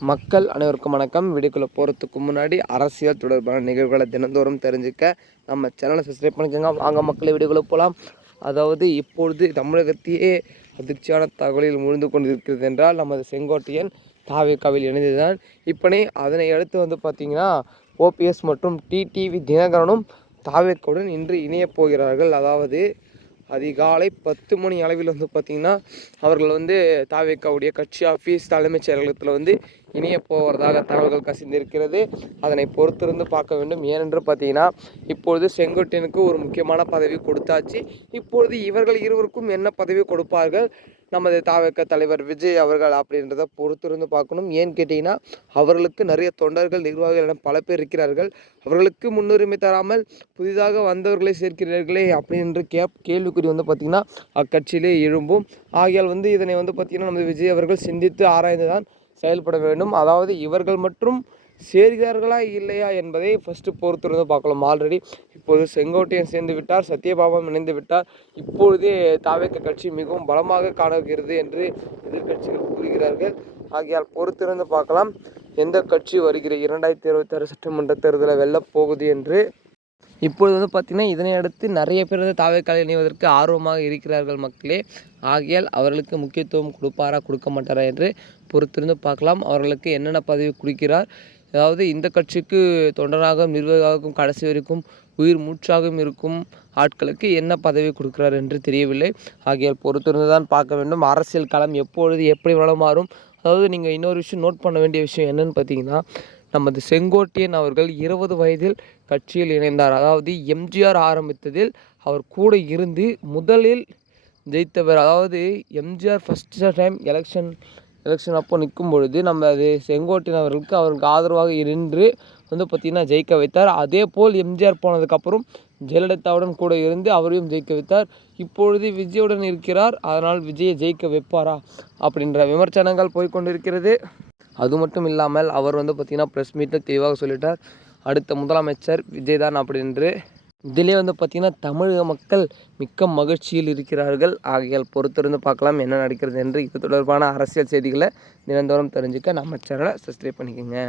மக்கள் அனைவருக்கும் வணக்கம். வீடியோக்குள்ளே போகிறதுக்கு முன்னாடி அரசியல் தொடர்பான நிகழ்வுகளை தினந்தோறும் தெரிஞ்சுக்க நம்ம சேனலை சப்ஸ்கிரைப் பண்ணிக்கோங்க. வாங்க மக்களை வீடியோக்குள்ளே போகலாம் அதாவது இப்பொழுது தமிழகத்தையே அதிர்ச்சியான தகவலில் முழுந்து கொண்டிருக்கிறது என்றால் நமது செங்கோட்டையன் தாவேக்காவில் இணைந்ததுதான் இப்பனே அதனை அடுத்து வந்து பார்த்திங்கன்னா ஓபிஎஸ் மற்றும் டிடிவி தினகரனும் தாவேக்காவுடன் இன்று இணையப் போகிறார்கள். அதாவது அதிகாலை பத்து மணி அளவில் வந்து பார்த்திங்கன்னா அவர்கள் வந்து தாவேக்காவுடைய கட்சி ஆஃபீஸ் தலைமைச் செயலகத்தில் வந்து இணைய போவதாக தகவல்கள் கசிந்திருக்கிறது. அதனை பொறுத்திருந்து பார்க்க வேண்டும். ஏனென்று பார்த்தீங்கன்னா இப்பொழுது செங்கோட்டையனுக்கு ஒரு முக்கியமான பதவி கொடுத்தாச்சு. இப்பொழுது இவர்கள் இருவருக்கும் என்ன பதவி கொடுப்பார்கள்? நமது தாவக தலைவர் விஜய் அவர்கள் அப்படின்றத பொறுத்திருந்து பார்க்கணும். ஏன்னு கேட்டிங்கன்னா அவர்களுக்கு நிறைய தொண்டர்கள் நிர்வாகிகள் என பல பேர் இருக்கிறார்கள். அவர்களுக்கு முன்னுரிமை தராமல் புதிதாக வந்தவர்களை சேர்க்கிறார்களே அப்படின்ற கேப் கேள்விக்குறி வந்து பார்த்திங்கன்னா அக்கட்சியிலே எழும்பும். ஆகையால் வந்து இதனை வந்து பார்த்திங்கன்னா நமது விஜய் அவர்கள் சிந்தித்து ஆராய்ந்து தான் செயல்பட வேண்டும். அதாவது இவர்கள் மற்றும் சேர்கிறார்களா இல்லையா என்பதை ஃபஸ்ட்டு பொறுத்திருந்து பார்க்கலாம். ஆல்ரெடி இப்போது செங்கோட்டையன் சேர்ந்து விட்டார் சத்யபாபம் இணைந்து விட்டார். இப்பொழுதே தாவேக்க கட்சி மிகவும் பலமாக காணுகிறது என்று எதிர்கட்சிகள் கூறுகிறார்கள். ஆகையால் பொறுத்திருந்து பார்க்கலாம். எந்த கட்சி வருகிற இரண்டாயிரத்தி இருபத்தாறு சட்டமன்ற தேர்தலை வெல்லப் போகுது என்று. இப்பொழுது வந்து பார்த்திங்கன்னா இதனை அடுத்து நிறைய பேர் வந்து தாவேக்கால் இணைவதற்கு ஆர்வமாக இருக்கிறார்கள் மக்களே. ஆகையால் அவர்களுக்கு முக்கியத்துவம் கொடுப்பாரா கொடுக்க மாட்டாரா என்று பொறுத்திருந்து பார்க்கலாம். அவர்களுக்கு என்னென்ன பதவி கொடுக்கிறார் அதாவது இந்த கட்சிக்கு தொண்டராகவும் நிர்வாகியாகவும் கடைசி வரைக்கும் உயிர் மூச்சாகவும் இருக்கும் ஆட்களுக்கு என்ன பதவி கொடுக்கிறார் என்று தெரியவில்லை. ஆகியால் பொறுத்திருந்து தான் பார்க்க வேண்டும். அரசியல் களம் எப்பொழுது எப்படி வளமாறும் அதாவது நீங்கள் இன்னொரு விஷயம் நோட் பண்ண வேண்டிய விஷயம் என்னன்னு பார்த்தீங்கன்னா நமது செங்கோட்டையன் அவர்கள் இருபது வயதில் கட்சியில் இணைந்தார். அதாவது எம்ஜிஆர் ஆரம்பித்ததில் அவர் கூட இருந்து முதலில் ஜெயித்தவர். அதாவது MGR first time election election அப்போ நிற்கும் பொழுது நம்ம அது செங்கோட்டையன் அவர்களுக்கு அவருக்கு ஆதரவாக இருந்து வந்து பார்த்திங்கன்னா ஜெயிக்க வைத்தார். அதே போல் எம்ஜிஆர் போனதுக்கப்புறம் ஜெயலலிதாவுடன் கூட இருந்து அவரையும் ஜெயிக்க வைத்தார். இப்பொழுது விஜயுடன் இருக்கிறார். அதனால் விஜயை ஜெயிக்க வைப்பாரா அப்படின்ற விமர்சனங்கள் போய்கொண்டிருக்கிறது. அது மட்டும் இல்லாமல் அவர் வந்து பார்த்திங்கன்னா ப்ரெஸ் மீட்டில் தெளிவாக சொல்லிட்டார். அடுத்த முதலமைச்சர் விஜய் தான் அப்படின்று இதிலே வந்து பார்த்திங்கன்னா தமிழக மக்கள் மிக்க மகிழ்ச்சியில் இருக்கிறார்கள். ஆகையால் பொறுத்திருந்து பார்க்கலாம் என்ன நடக்கிறது என்று இது தொடர்பான அரசியல் செய்திகளை தினந்தோறும் தெரிஞ்சுக்க நம்ம சேனலை சப்ஸ்கிரைப் பண்ணிக்கோங்க.